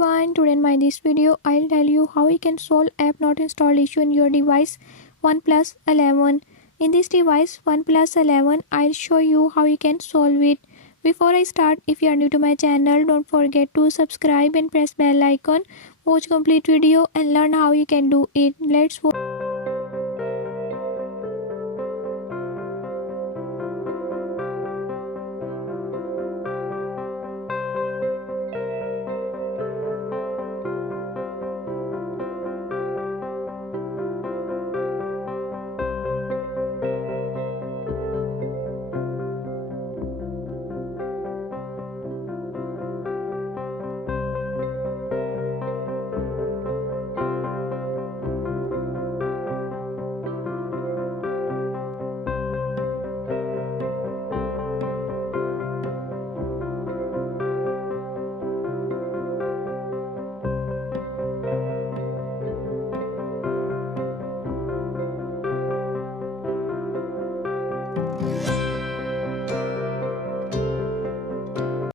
everyone, today in this video I'll tell you how you can solve app not installed issue in your device Oneplus 11. In this device Oneplus 11, I'll show you how you can solve it. Before I start, if you are new to my channel, don't forget to subscribe and press bell icon. Watch complete video and learn how you can do it. Let's watch.